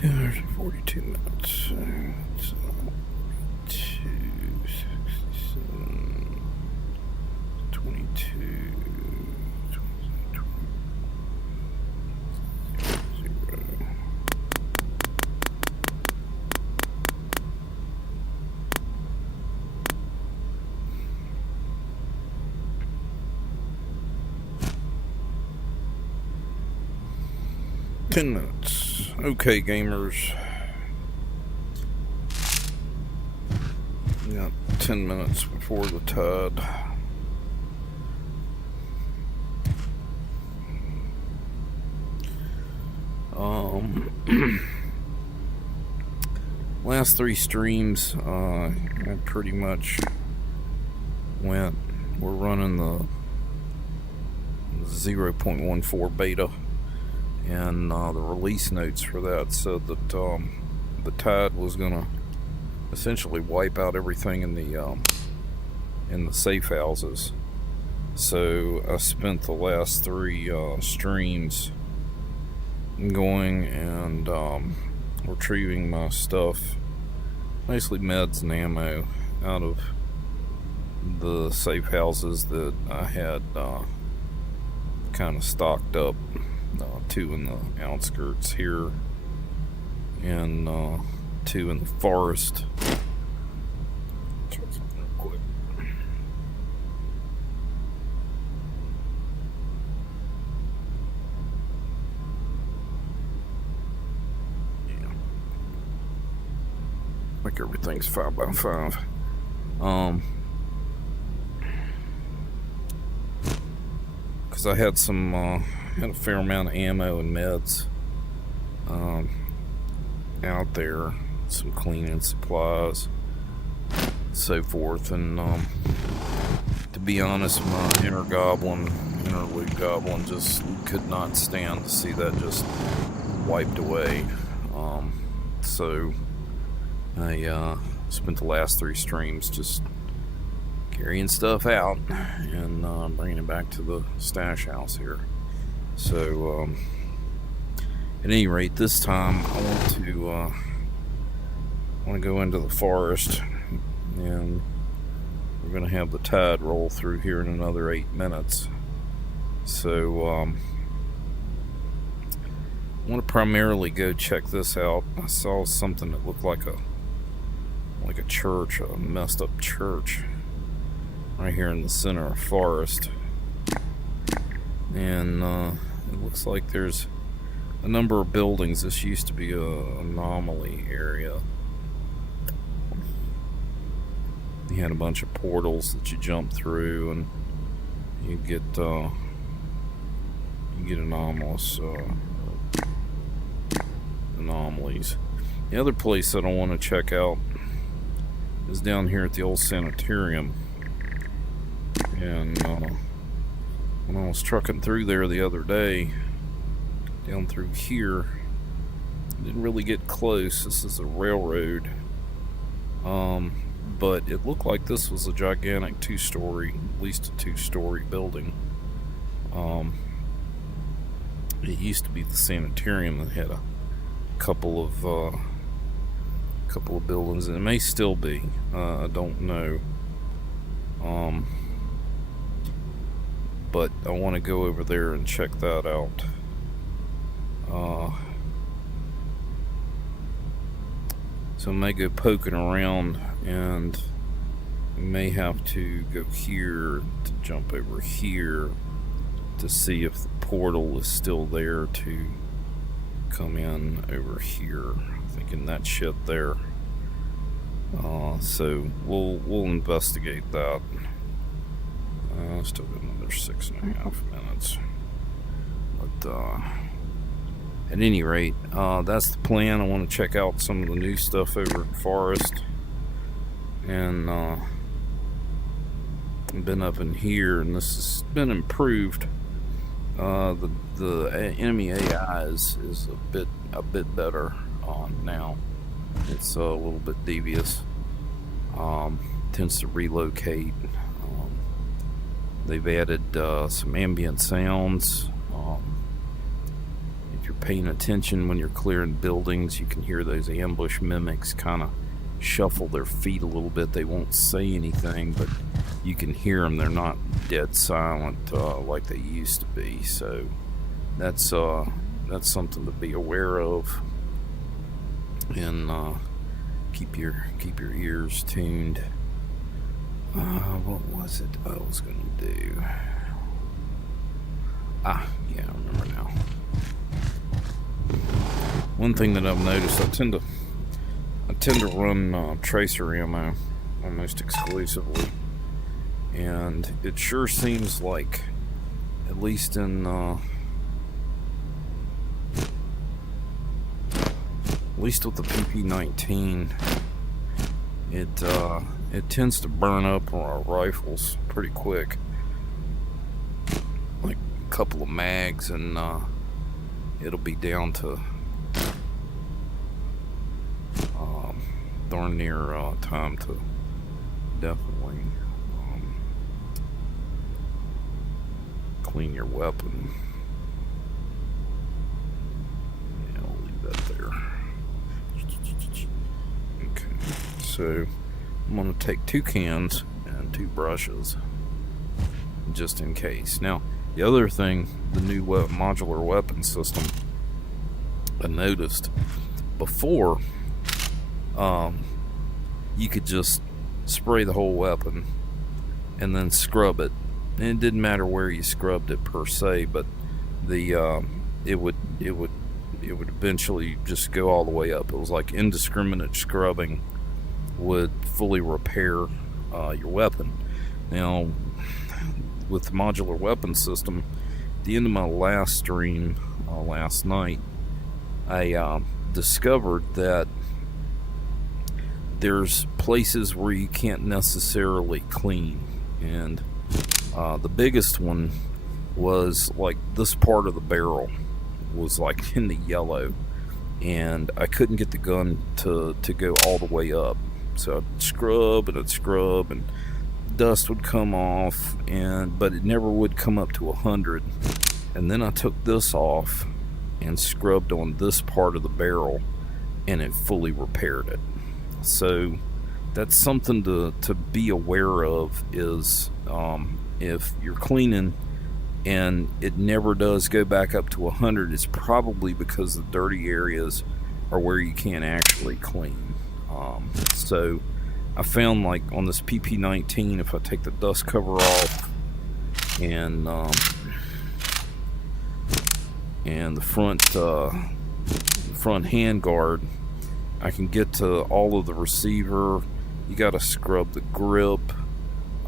242 minutes. So, 267, 22, 0. 10 minutes. Okay, gamers. We got 10 minutes before the tide. Last 3 streams, I pretty much we're running the 0.14 beta, and the release notes for that said that the tide was gonna essentially wipe out everything in the safe houses. So I spent the last 3 streams going and retrieving my stuff, mostly meds and ammo, out of the safe houses that I had kind of stocked up. 2 in the outskirts here, and 2 in the forest. Try something real quick. Yeah. Like everything's 5x5. Because I had had a fair amount of ammo and meds out there, some cleaning supplies, so forth, and to be honest, my inner loot goblin just could not stand to see that just wiped away. So I spent the last 3 streams just carrying stuff out and bringing it back to the stash house here. So, at any rate, this time I want to go into the forest, and we're going to have the tide roll through here in another 8 minutes. So, I want to primarily go check this out. I saw something that looked like a church, a messed up church, right here in the center of forest, and it looks like there's a number of buildings. This used to be a anomaly area. You had a bunch of portals that you jump through, and you get anomalous anomalies. The other place that I want to check out is down here at the old sanitarium, and when I was trucking through there the other day, down through here, didn't really get close. This is a railroad, but it looked like this was a gigantic 2-story, at least a 2-story building. It used to be the sanitarium that had a couple of buildings, and it may still be. I don't know. But I want to go over there and check that out. So I may go poking around, and may have to go here to jump over here to see if the portal is still there to come in over here. Thinking that shit there. So we'll investigate that. Still got another 6.5 minutes. But at any rate, that's the plan. I want to check out some of the new stuff over in Forest, and I've been up in here, and this has been improved. The enemy AI is a bit better now. It's a little bit devious. Tends to relocate. They've added some ambient sounds. If you're paying attention when you're clearing buildings, you can hear those ambush mimics kind of shuffle their feet a little bit. They won't say anything, but you can hear them. They're not dead silent like they used to be. So that's something to be aware of, and keep your ears tuned. What was it I was gonna do? Yeah, I remember now. One thing that I've noticed, I tend to run tracer ammo almost exclusively, and it sure seems like, at least in at least with the PP-19, it tends to burn up our rifles pretty quick. Like a couple of mags, and it'll be down to darn near time to definitely clean your weapon. Yeah, I'll leave that there. Okay, so I'm going to take 2 cans and 2 brushes just in case. Now, the other thing, the new modular weapon system, I noticed before, you could just spray the whole weapon and then scrub it. And it didn't matter where you scrubbed it per se, but the it would eventually just go all the way up. It was like indiscriminate scrubbing would fully repair your weapon. Now, with the modular weapon system, at the end of my last stream last night, I discovered that there's places where you can't necessarily clean, and the biggest one was like this part of the barrel was like in the yellow, and I couldn't get the gun to go all the way up. So I'd scrub and dust would come off, but it never would come up to 100. And then I took this off and scrubbed on this part of the barrel, and it fully repaired it. So that's something to be aware of, is if you're cleaning and it never does go back up to 100, it's probably because the dirty areas are where you can't actually clean. So I found, like on this PP-19, if I take the dust cover off and the front hand guard, I can get to all of the receiver. You got to scrub the grip.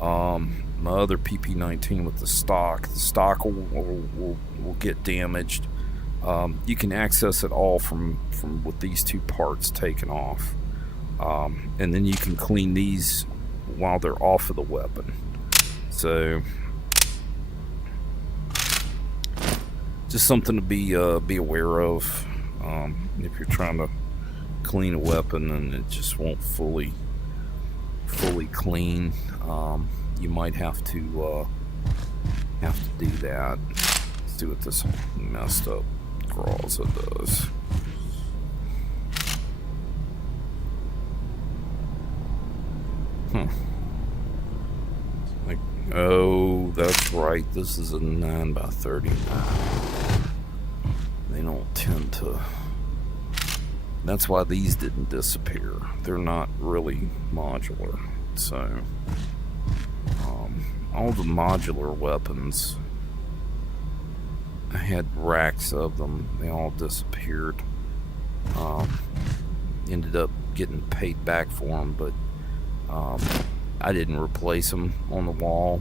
My other PP-19 with the stock will get damaged. You can access it all from with these 2 parts taken off, and then you can clean these while they're off of the weapon. So just something to be aware of if you're trying to clean a weapon and it just won't fully clean. You might have to do that. Let's see what this messed up Groza does. Like, oh, that's right. This is a 9x39. They don't tend to. That's why these didn't disappear. They're not really modular. So, all the modular weapons, I had racks of them. They all disappeared. Ended up getting paid back for them, but I didn't replace them on the wall.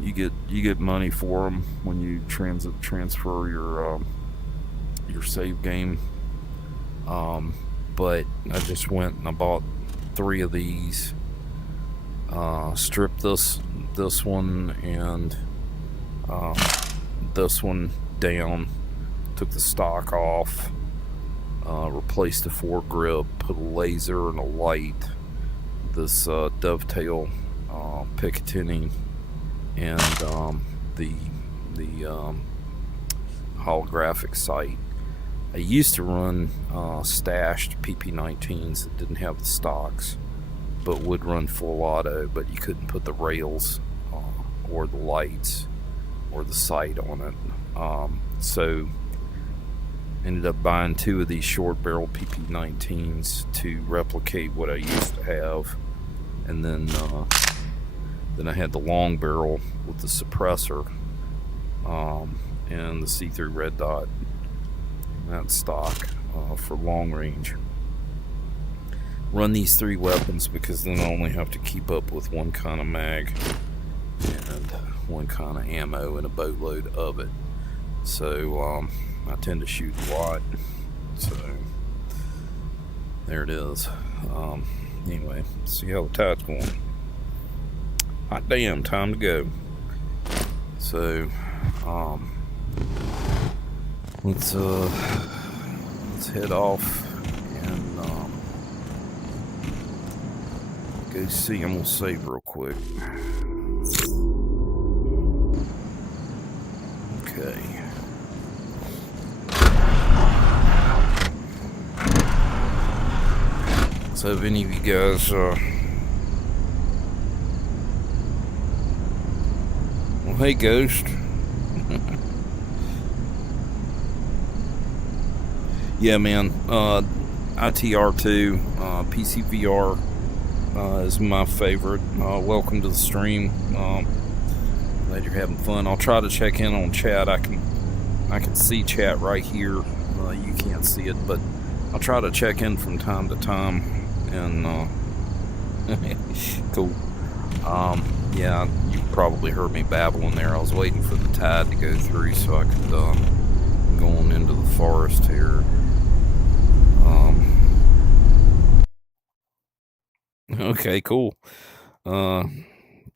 You get money for them when you transfer your save game. But I just went and I bought 3 of these. Stripped this one and this one down. Took the stock off. Replaced the foregrip. Put a laser and a light. This dovetail picatinny and the holographic sight. I used to run stashed PP19s that didn't have the stocks, but would run full auto, but you couldn't put the rails or the lights or the sight on it. So ended up buying 2 of these short barrel PP19s to replicate what I used to have, and then I had the long barrel with the suppressor and the see-through red dot. That stock for long range. Run these 3 weapons because then I only have to keep up with one kind of mag and one kind of ammo and a boatload of it. So I tend to shoot a lot. So there it is. Anyway, see how the tide's going. Hot damn, time to go. So let's head off and go see. I'm gonna save real quick. Okay. So if any of you guys well, hey Ghost. Yeah, man. ITR2 PCVR is my favorite. Welcome to the stream. Glad you're having fun. I'll try to check in on chat. I can see chat right here. You can't see it, but I'll try to check in from time to time. And cool. Yeah, you probably heard me babbling there. I was waiting for the tide to go through so I could go on into the forest here. Okay, cool.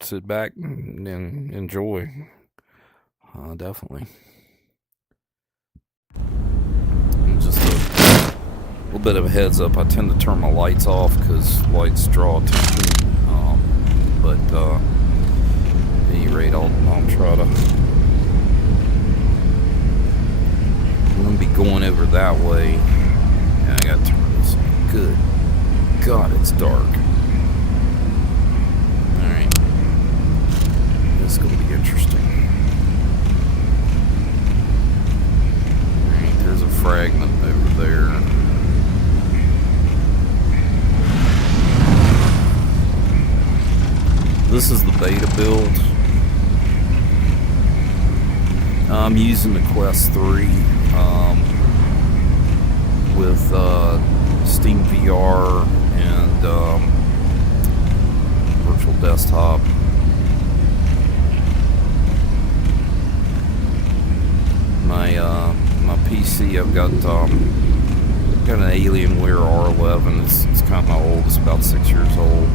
Sit back and enjoy. Definitely. Just a little bit of a heads up. I tend to turn my lights off because lights draw attention. But at any rate, I'll try to. I'm gonna be going over that way. Yeah, I gotta turn this on. Good God, it's dark. Alright. This is gonna be interesting. Alright, there's a fragment over there. This is the beta build. I'm using the Quest 3 with Steam VR and virtual desktop. My PC, I've got an Alienware R11. It's kind of old. It's about 6 years old.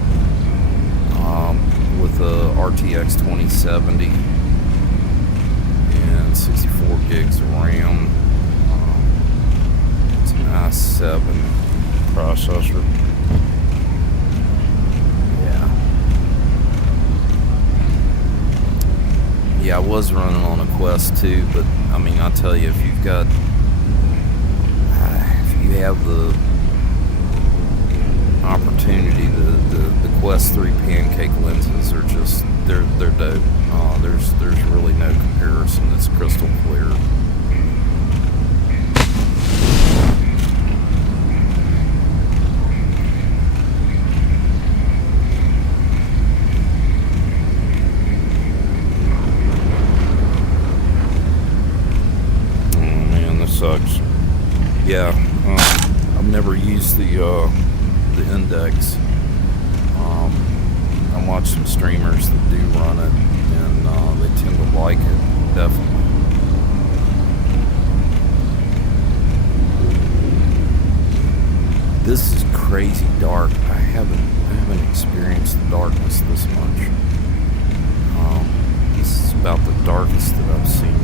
With a RTX 2070 and 64 gigs of RAM. It's an i7 processor. Yeah, I was running on a Quest 2, but I mean, I'll tell you, if you have the opportunity, the Quest 3 pancake lenses are just they're dope. There's really no comparison. It's crystal clear. Oh man, this sucks. Yeah, I've never used the index. I watch some streamers that do run it, and they tend to like it, definitely. This is crazy dark. I haven't experienced the darkness this much. This is about the darkest that I've seen.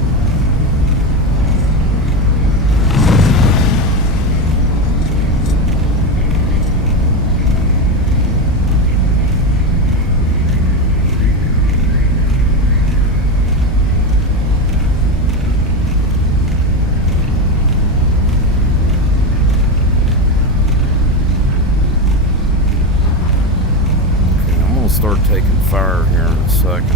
second.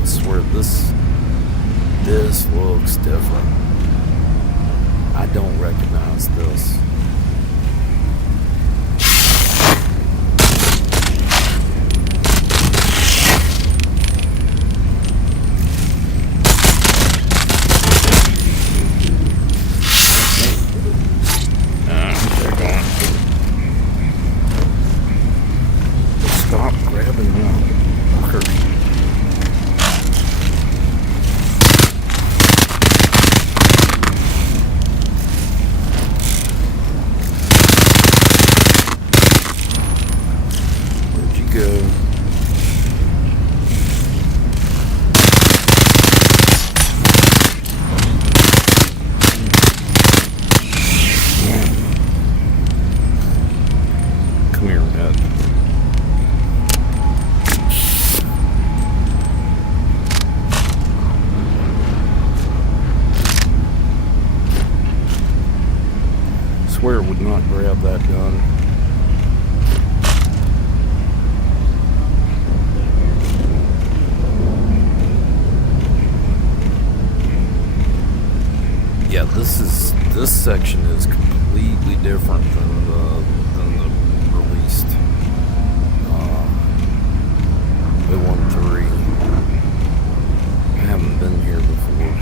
I swear this looks different. I don't recognize this. Stop grabbing my hookers. Where'd you go? Come here, Ned. Swear would not grab that gun. Yeah, this section is completely different than the released 013. I haven't been here before.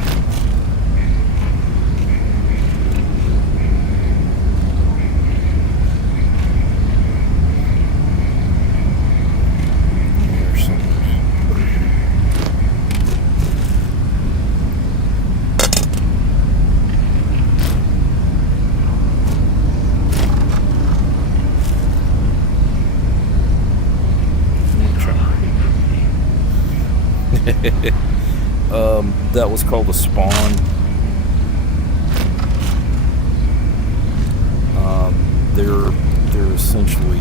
That was called a spawn. They're essentially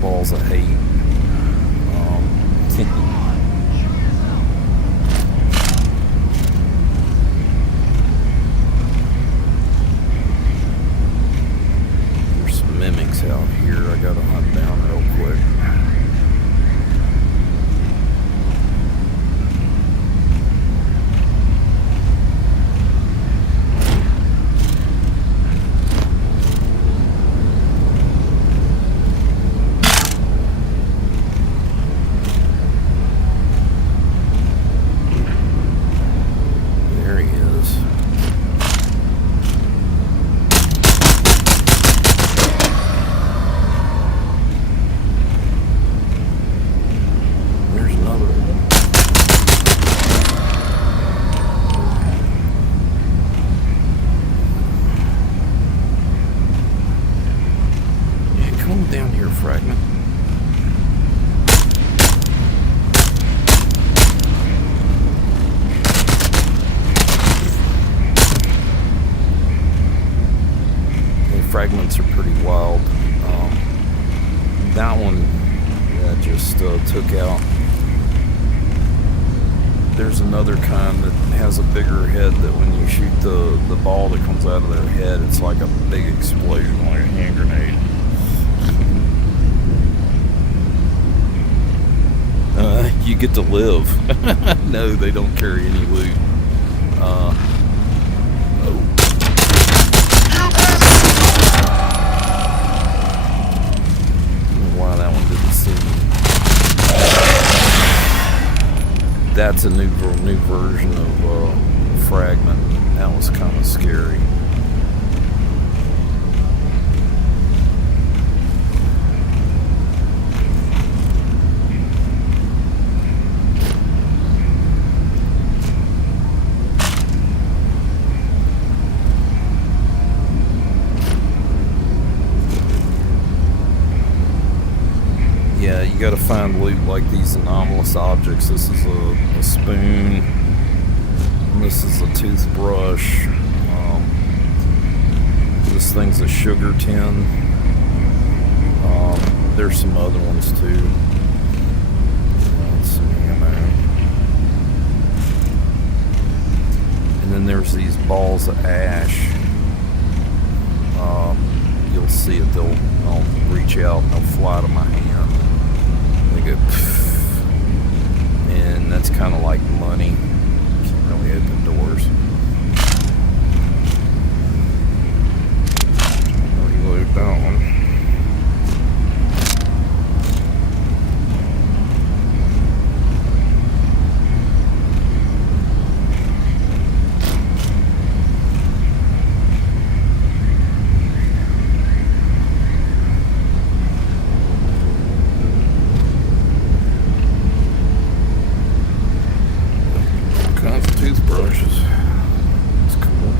balls of hate. There's some mimics out here I gotta hunt down real quick. Down here, fragment. The fragments are pretty wild. That one just took out. There's another kind that has a bigger head that when you shoot the ball that comes out of their head, it's like a big explosion, like a hand grenade. You get to live. No, they don't carry any loot. Oh. I don't know why that one didn't see me. That's a new version of Fragment. That was kind of scary. Yeah, you gotta find loot like these anomalous objects. This is a spoon. And this is a toothbrush. This thing's a sugar tin. There's some other ones too. Some ammo. And then there's these balls of ash. You'll see it. I'll reach out and they'll fly to my hand. They go, pfft, and that's kind of like money. Can't really open doors. Reload that one. Toothbrushes. That's cool.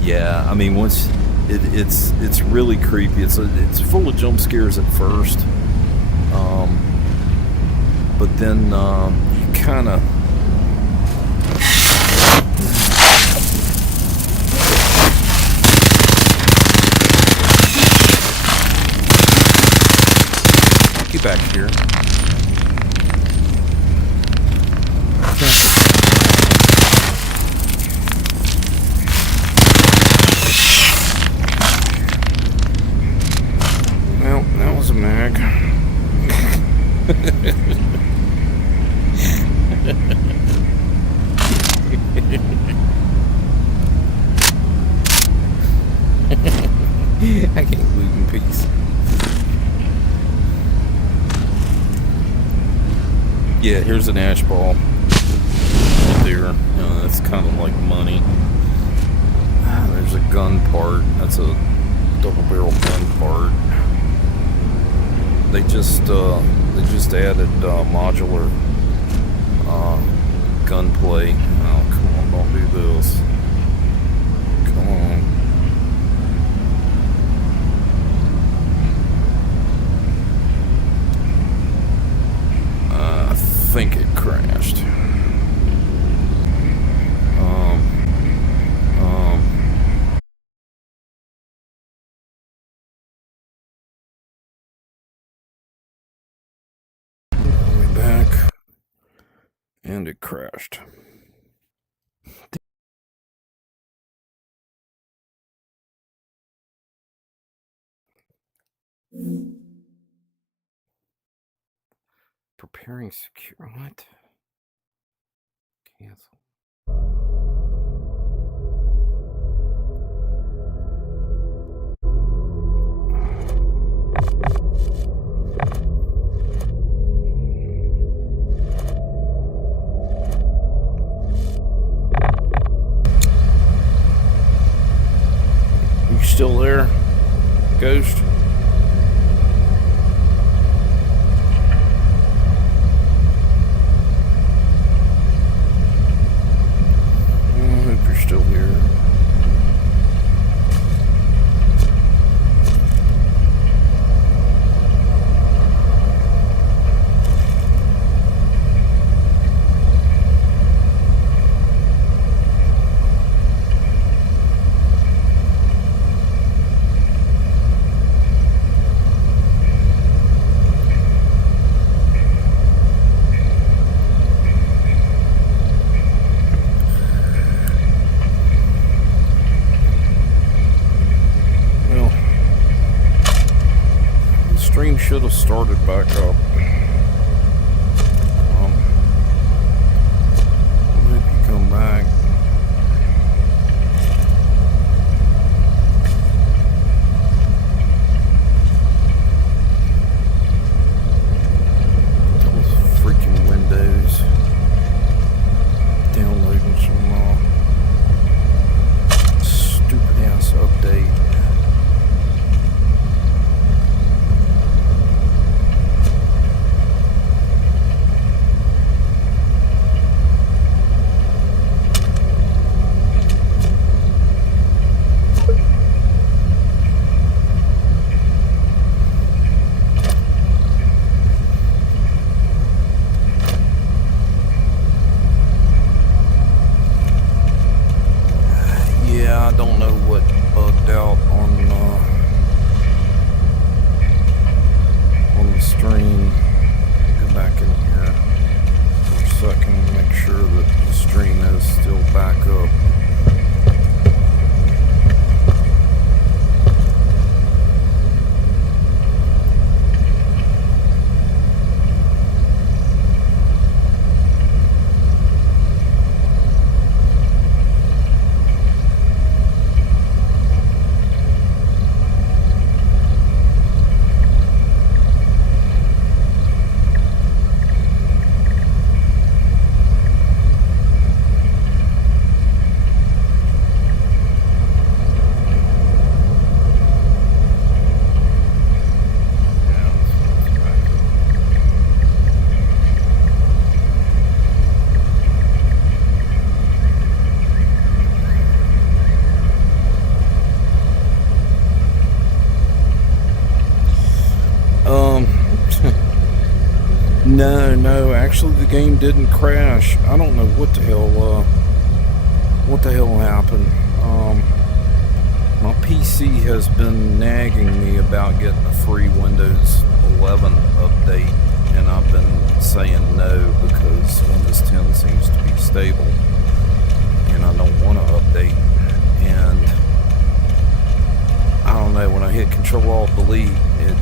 Yeah, I mean, once it's really creepy. It's full of jump scares at first, but then you kind of. Get back here. Well, that was a mag. I can't leave in peace. Yeah, here's an ash ball. Right there. That's kind of like money. There's a gun part. That's a double barrel gun part. They just added modular gunplay. Oh, come on, don't do this. Come on. I think it crashed. Way back, and it crashed. Preparing secure. What? Cancel. You still there, Ghost? Still here. Stream should have started back up. I hope you come back. Those freaking windows. Downloading some stupid ass update. No, actually the game didn't crash. I don't know what the hell happened. My PC has been nagging me about getting a free Windows 11 update, and I've been saying no because Windows 10 seems to be stable, and I don't want to update. And I don't know, when I hit Control-Alt-Delete, it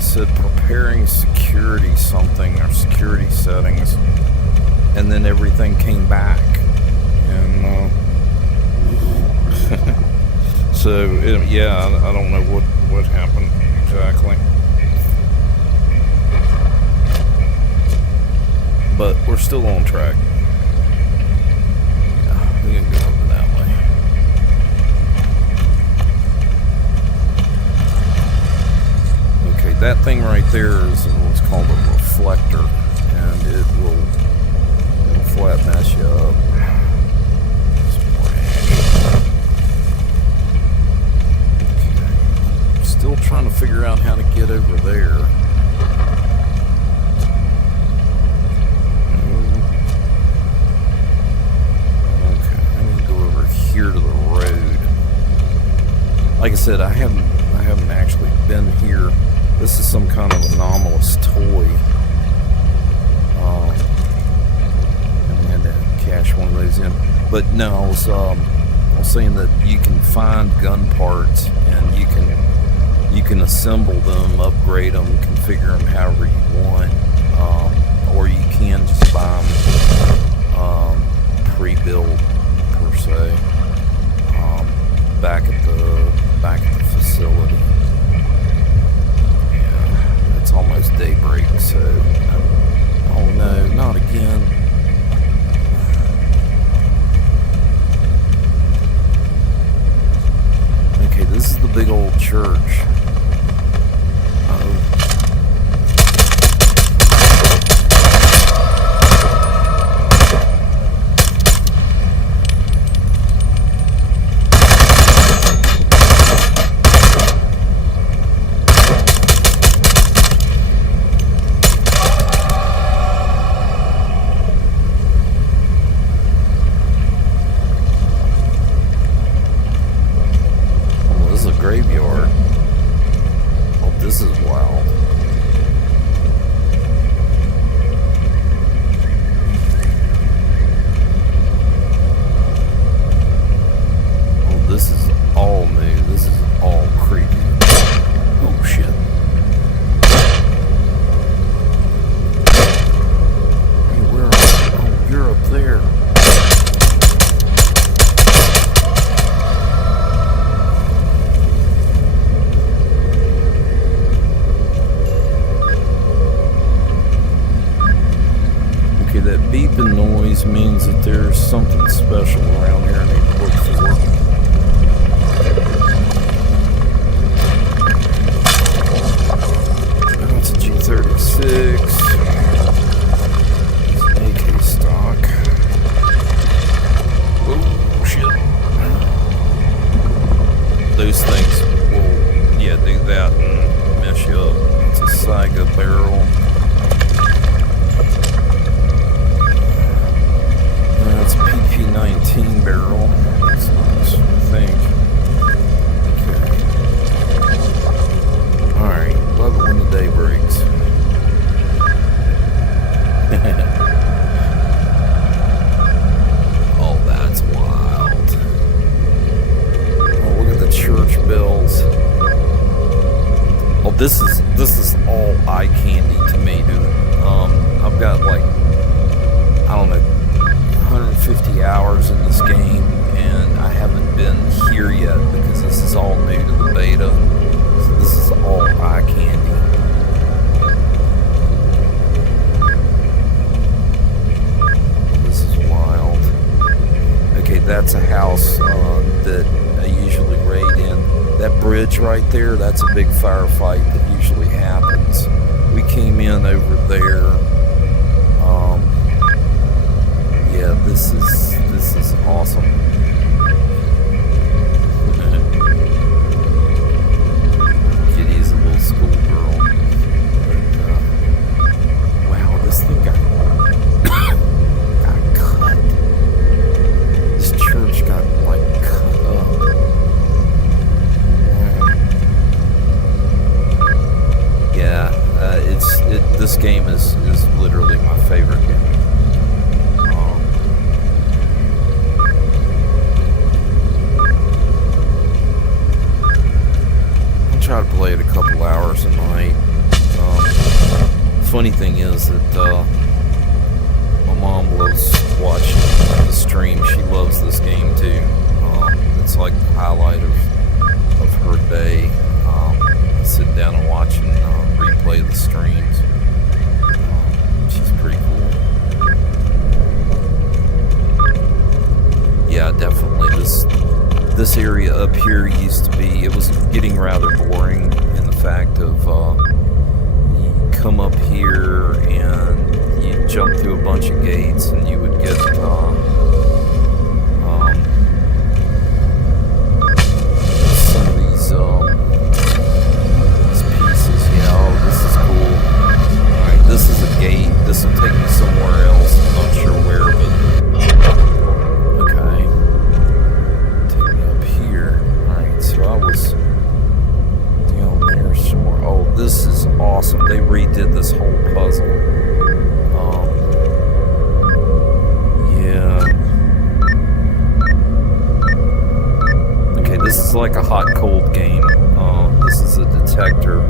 said preparing security something, or security settings, and then everything came back. And so, yeah, I don't know what happened exactly. But we're still on track. Yeah, we're gonna go over that way. Okay, that thing right there is what's called a reflector, and it'll flat mess you up. Okay. Still trying to figure out how to get over there. Okay, I'm gonna go over here to the road. Like I said, I haven't actually been here. This is some kind of anomalous toy. I had to cash one of those in. But no, I was saying that you can find gun parts and you can assemble them, upgrade them, configure them however you want, or you can just buy them pre-built per se, back at the facility. It's almost daybreak, so oh no, not again. Okay, this is the big old church. Graveyard. Oh, this is wild. Oh, this is all new. This is all creepy. Oh, shit. Hey, where are you? Oh, you're up there. That beeping noise means that there's something special around here I need to look for. Oh, it's a G36. It's an AK stock. Oh, shit. Those things will, do that and mess you up. It's a Saiga barrel. That's a PP-19 barrel. That's nice, I think. Okay. Alright, love it when the day breaks. Oh, that's wild. Oh, look at the church bells. Oh, this is all eye candy to me, dude. I've got like, I don't know, 150 hours in this game, and I haven't been here yet because this is all new to the beta. So this is all eye candy. This is wild. Okay, that's a house that I usually raid in. That bridge right there, that's a big firefight that usually happens. We came in over there. Yeah, this is awesome. Kitty's a little schoolgirl. Wow, this is literally my favorite game. I'll try to play it a couple hours a night. Funny thing is that my mom loves watching the stream. She loves this game too. It's like the highlight of her day. Sitting down and watching replay the streams. She's pretty cool. Yeah, definitely. This area up here used to be. It was getting rather boring in the fact of you come up here and you jump through a bunch of gates and you would get some of these pieces. Yeah, oh, this is cool. Alright, this is a gate. This will take me somewhere else. I'm not sure where, but okay. Take me up here. Alright, so I was down there somewhere. Oh, this is awesome. They redid this whole puzzle. Yeah. Okay, this is like a hot-cold game. This is a detector,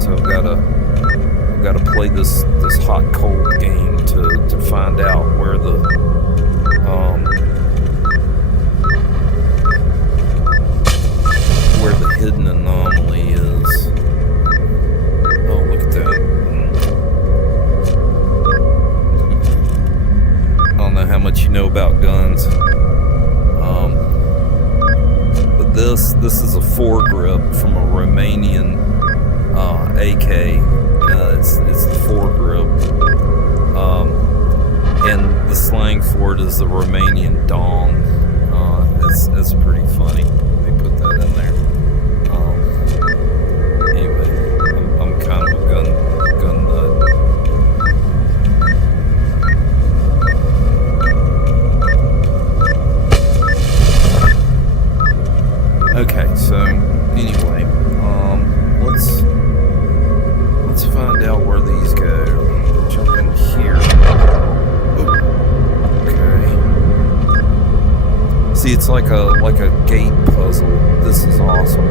so I've got to play this hot-cold game to find out where the hidden anomaly is. Oh, look at that! I don't know how much you know about guns. But this is a foregrip from a Romanian AK. It's the foregrip, and the slang for it is the Romanian dong. It's pretty funny. They put that in there. Anyway, I'm kind of a gun nut. Okay, so anyway, let's find out where these go. Jump in here. Ooh. Okay. See, it's like a gate puzzle. This is awesome.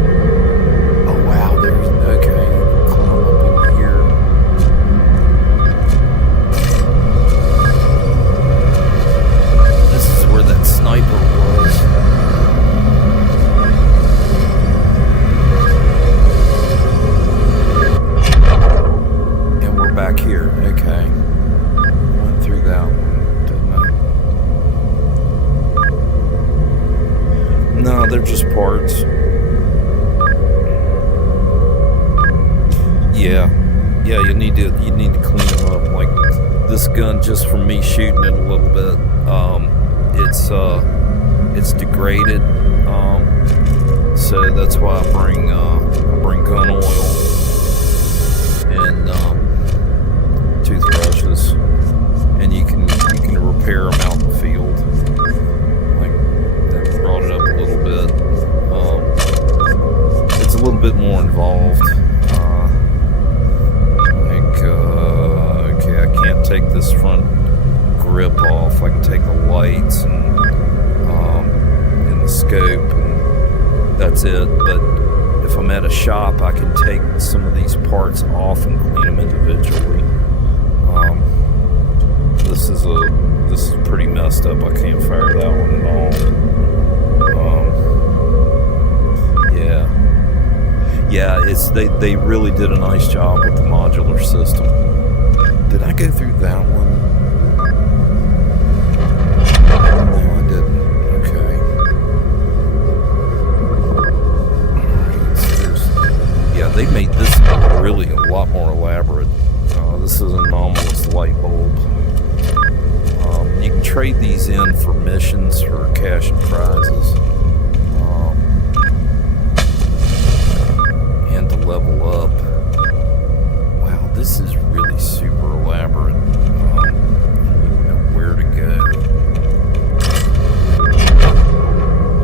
Oh wow, there's okay. Climb up in here. This is where that sniper was. Back here, okay. Went through that one, didn't I? No, they're just parts. Yeah, you need to clean them up. Like this gun, just from me shooting it a little bit, it's degraded. So that's why I bring gun oil and toothbrushes, and you can repair them out in the field. Like that brought it up a little bit. It's a little bit more involved. Okay, I can't take this front grip off. I can take the lights and the scope, and that's it. But if I'm at a shop, I can take some of these parts off and clean them individually. This is pretty messed up. I can't fire that one at all. Yeah. They really did a nice job with the modular system. Did I go through that one? No, I didn't. Okay. Alright, so they made this really a lot more elaborate. This is an anomalous light bulb. You can trade these in for missions, for cash and prizes, and to level up. Wow, this is really super elaborate. I don't even know where to go.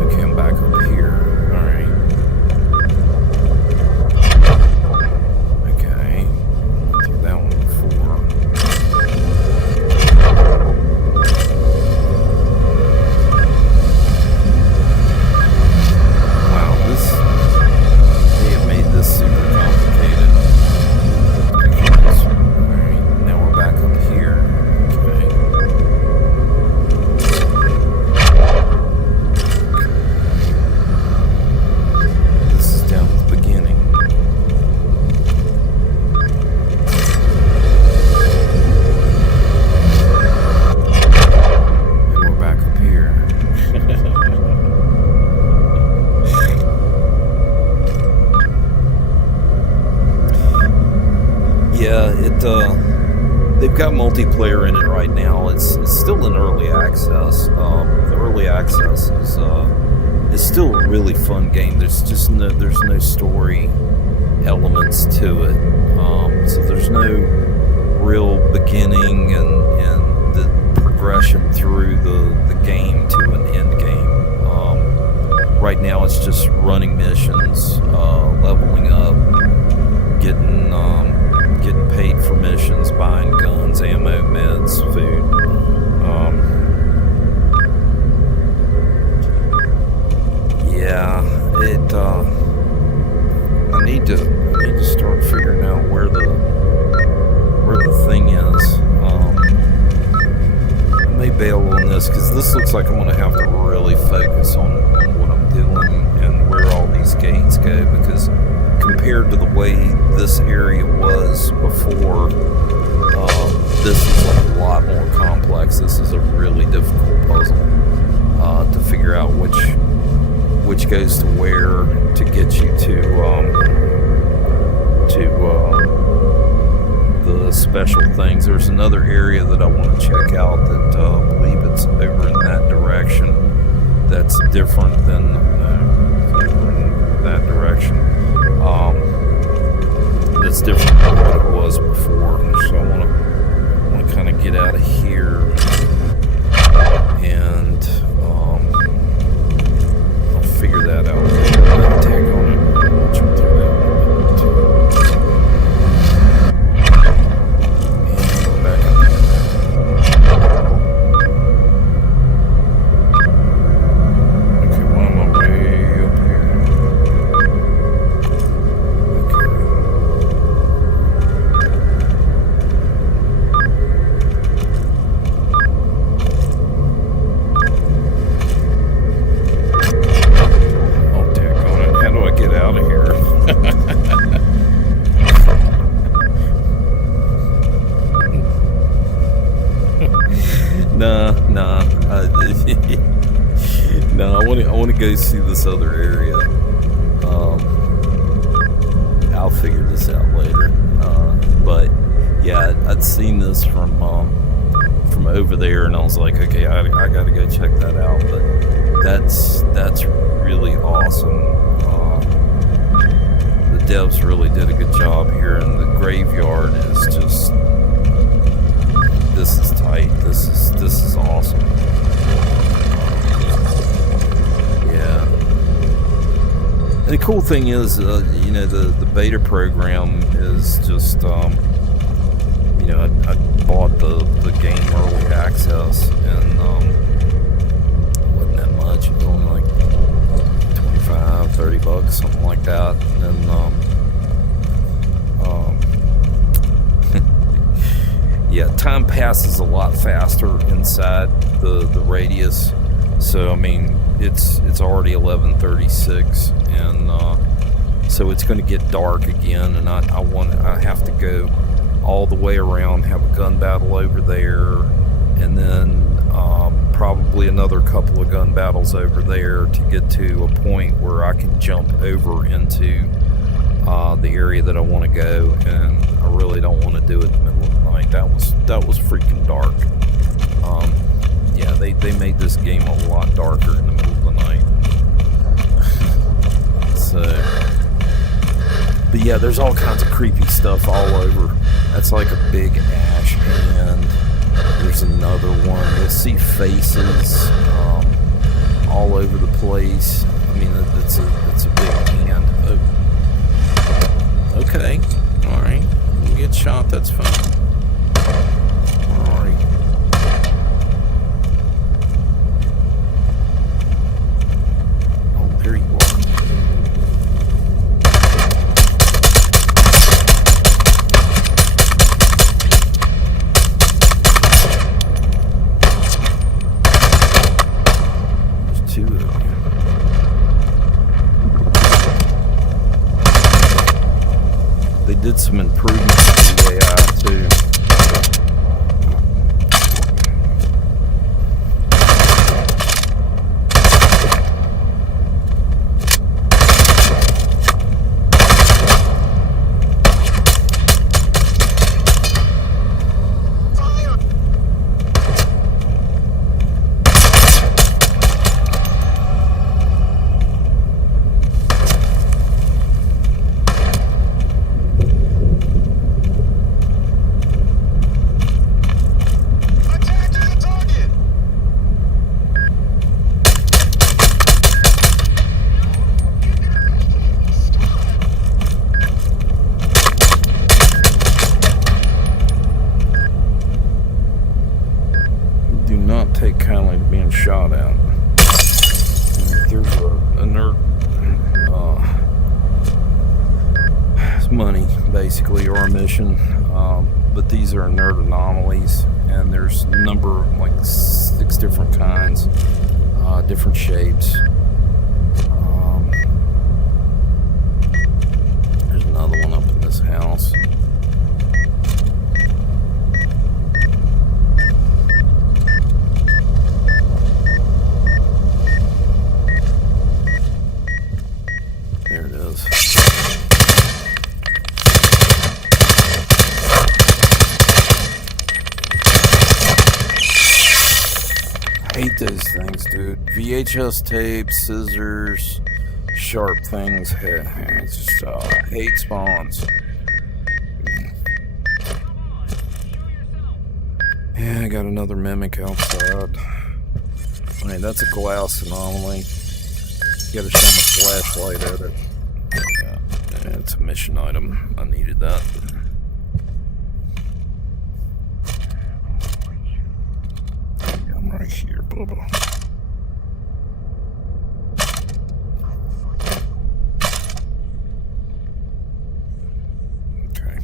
Okay, I'm back up here. Alright. Okay. I went through that one before. they've got multiplayer in it right now. It's still in early access. The early access is still a really fun game. There's just there's no story elements to it, so there's no real beginning and the progression through the game to an end game. Right now it's just running missions, leveling up, getting paid for missions, buying guns, ammo, meds, food. Yeah, I need to start figuring out where the thing is. I may bail on this because this looks like I'm going to have to really focus on what I'm doing and where all these gates go, because compared to the way this area was before, this is like a lot more complex. This is a really difficult puzzle to figure out which goes to where to get you to the special things. There's another area that I want to check out that I believe it's over in that direction. That's different than that direction. That's different than what it was before. So I want to kind of get out of here and I'll figure that out. I'll tag on it. I'll jump through that. No, I want to go see this other area. I'll figure this out later. But yeah, I'd seen this from over there, and I was like, okay, I got to go check that out. But that's really awesome. The devs really did a good job here, and the graveyard is just. This is tight. This is awesome. Yeah. And the cool thing is, the beta program is just, I bought the game early access, and it wasn't that much. It was only like $25-$30, something like that. And yeah, time passes a lot faster inside the radius. So I mean, it's already 11:36, and so it's going to get dark again. And I have to go all the way around, have a gun battle over there, and then probably another couple of gun battles over there to get to a point where I can jump over into the area that I want to go. And I really don't want to do it in the middle of the night. That was freaking dark. Yeah, they made this game a lot darker in the middle of the night. So, but yeah, there's all kinds of creepy stuff all over. That's like a big ash hand. There's another one. You'll see faces all over the place. I mean, it's a big hand. Oh. Okay, all right. You get shot. That's fine. All right. Oh, there you are. Did some improvements to the AI too. being shot at. There's a inert money, basically, or a mission. But these are inert anomalies, and there's a number, like 6 different kinds, different shapes. There's another one up in this house. There it is. I hate those things, dude. VHS tape, scissors, sharp things. It's just hate spawns. Yeah, I got another mimic outside. I mean, that's a glass anomaly. You gotta shine a flashlight at it. Yeah, it's a mission item. I needed that. Yeah, I'm right here, Bubba. Okay.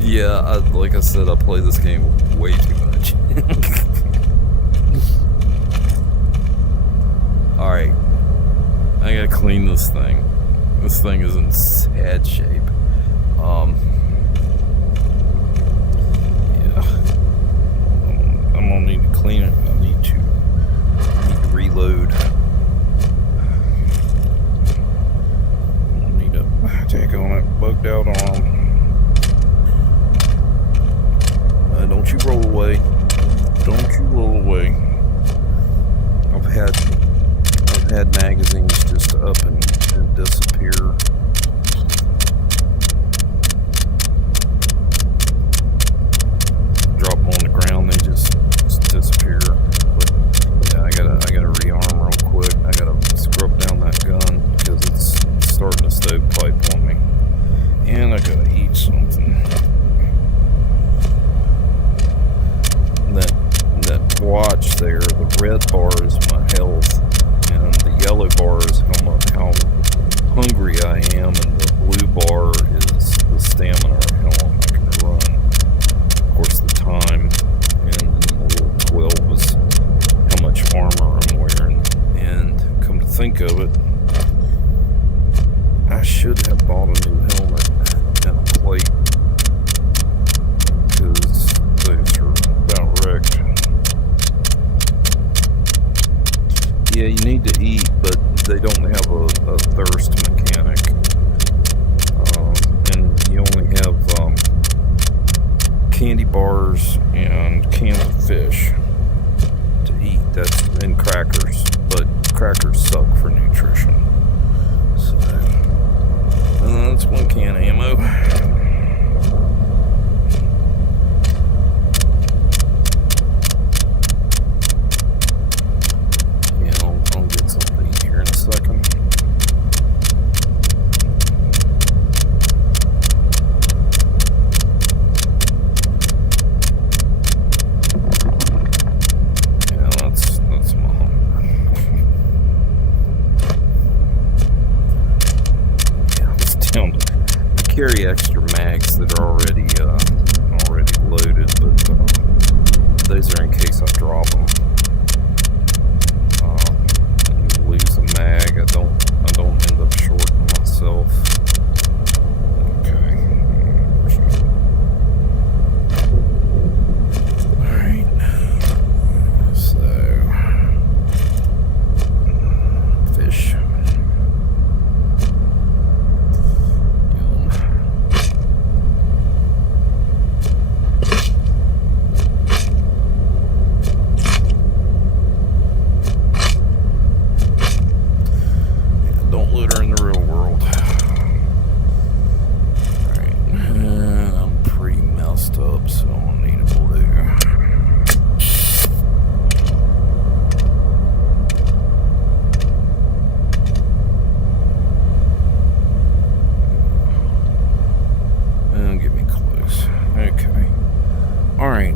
Yeah, like I said, I play this game way too much. Alright, I gotta clean this thing. This thing is in sad shape. Yeah, I'm gonna need to clean it. I need to reload. I need to take on that bugged out arm. Don't you roll away. Don't you roll away. I've had magazines just up and disappear. Drop them on the ground, they just disappear. But yeah, I gotta rearm real quick. I gotta scrub down that gun because it's starting to stovepipe on me. And I gotta eat something. That watch there, the red bar is my health, and the yellow bar is how hungry I am, and the blue bar is the stamina, or how long I can run. Of course, the time, and the little 12 is how much armor I'm wearing. And come to think of it, I should have bought a new helmet and a plate, because those are about wrecked. Yeah, you need to eat, but they don't have a thirst mechanic. And you only have candy bars and cans of fish to eat. And crackers, but crackers suck for nutrition. So, that's one can of ammo. So I can carry extra mags that are already loaded, but those are in case I drop them. Lose a mag, I don't end up shorting myself. Okay. Alright. So fish.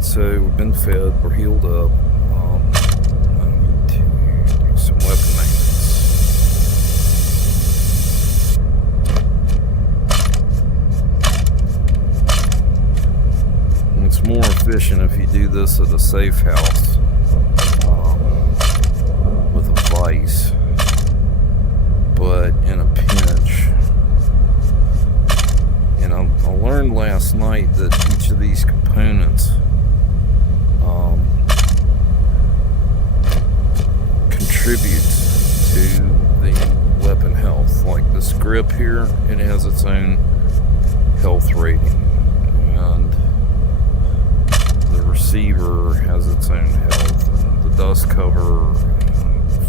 So we've been fed, we're healed up. I need to do some weapon maintenance. And it's more efficient if you do this at a safe house with a vise, but in a pinch. And I learned last night that each of these components contributes to the weapon health. Like this grip here, it has its own health rating, and the receiver has its own health, and the dust cover,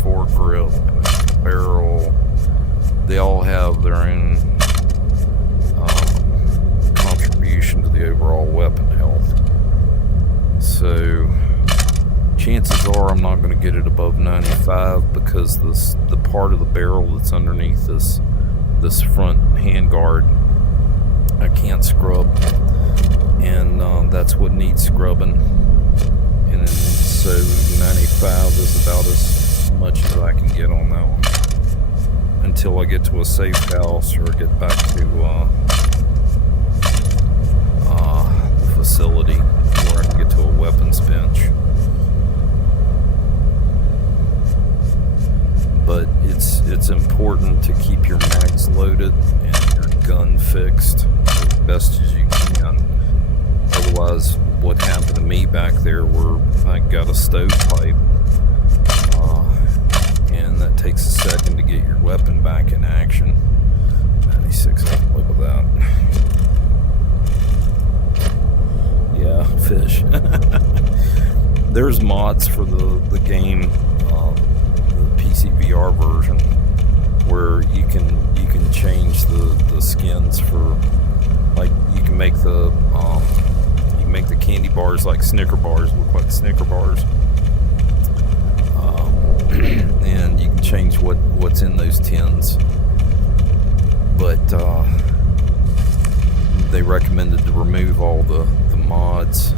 foregrip, barrel, they all have their own contribution to the overall weapon health. So chances are I'm not going to get it above 95 because the part of the barrel that's underneath this front handguard I can't scrub, and that's what needs scrubbing. And so 95 is about as much as I can get on that one until I get to a safe house or get back to the facility where I can get to a weapons bench. But it's important to keep your mags loaded and your gun fixed as best as you can. Otherwise, what happened to me back there where I got a stovepipe, and that takes a second to get your weapon back in action. 96, I can live with that. Yeah, fish. There's mods for the game, PC VR version, where you can change the skins for, like, you can make the candy bars like Snicker bars look like Snicker bars, and you can change what's in those tins. But they recommended to remove all the mods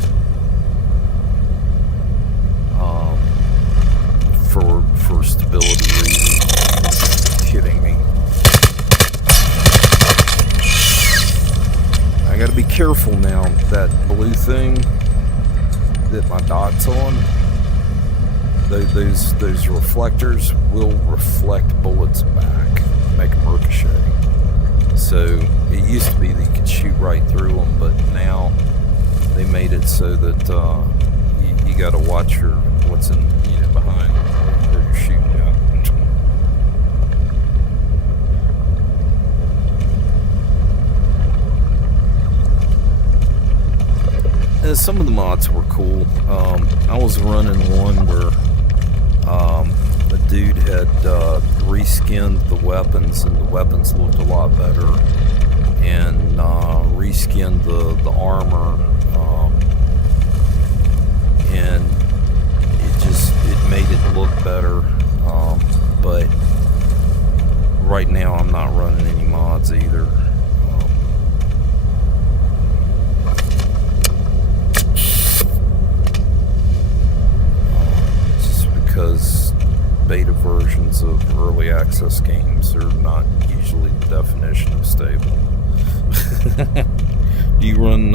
for stability reasons. Kidding me. I gotta be careful now. That blue thing that my dot's on, those reflectors will reflect bullets back, make them ricochet. So it used to be that you could shoot right through them, but now they made it so that you got to watch what's in behind where you're shooting at. And some of the mods were cool. I was running one where a dude had reskinned the weapons, and the weapons looked a lot better, and reskinned the armor, and it made it look better. But right now I'm not running any mods either. Just because beta versions of early access games are not usually the definition of stable. Do you run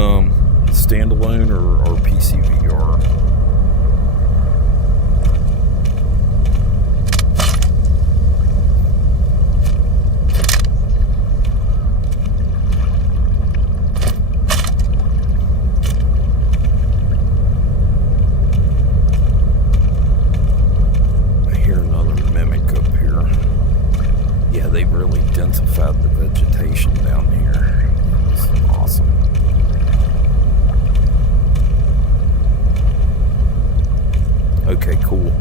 standalone or PC VR? I hear another mimic up here. Yeah, they really densified the vegetation down here. It's awesome. Okay, cool.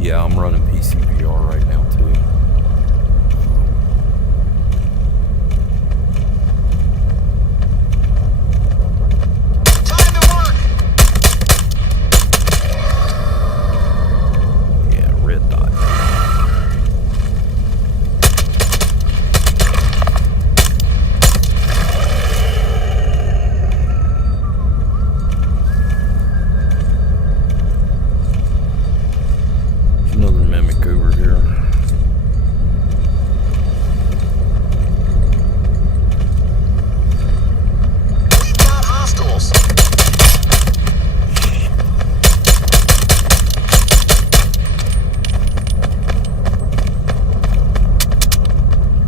Yeah, I'm running PC VR right now too. Time to work. Yeah, red dot. Another mimic over here. We've got hostiles.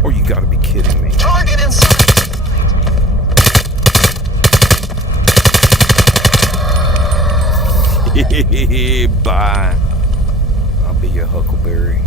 Oh, you gotta be kidding me. Target in sight. Bye. I'll be your huckleberry.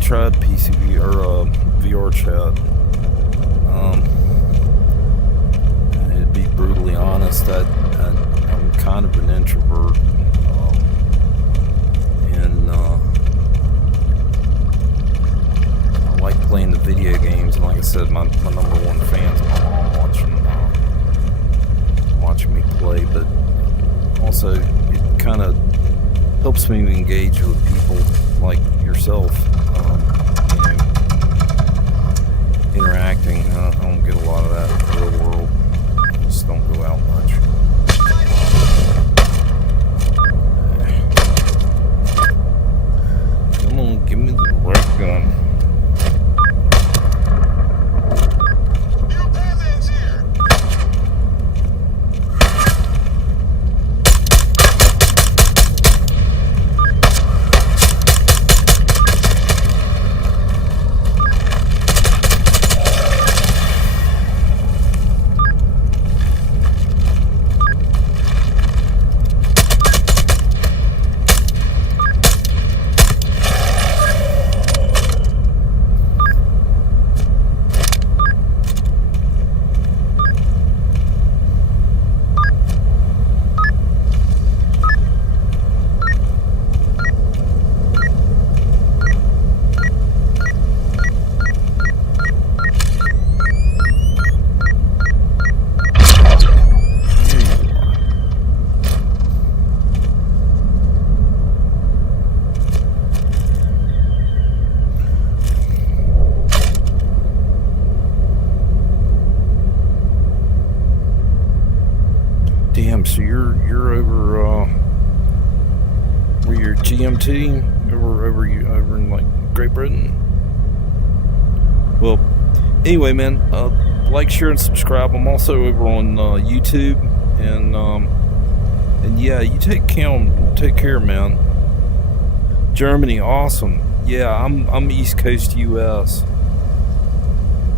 Tried PCV or VR chat. To be brutally honest, I'm kind of an introvert, and I like playing the video games. And like I said, my number one fan's my mom watching me play. But also, it kind of helps me engage with people like yourself. Interacting. I don't get a lot of that in the real world. I just don't go out much. Come on, give me the right gun. Damn, so you're over where you're GMT over in like Great Britain. Well, anyway, man, like, share, and subscribe. I'm also over on YouTube, and yeah, you take care, man. Germany, awesome. Yeah, I'm East Coast US.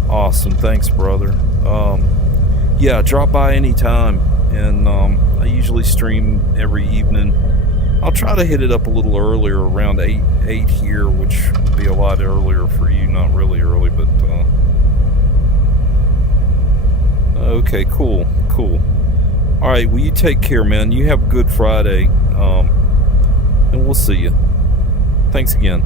Awesome, thanks, brother. Yeah, drop by anytime. And I usually stream every evening. I'll try to hit it up a little earlier, around 8 here, which would be a lot earlier for you. Not really early, but okay, cool. All right, well, you take care, man. You have a good Friday, and we'll see you. Thanks again.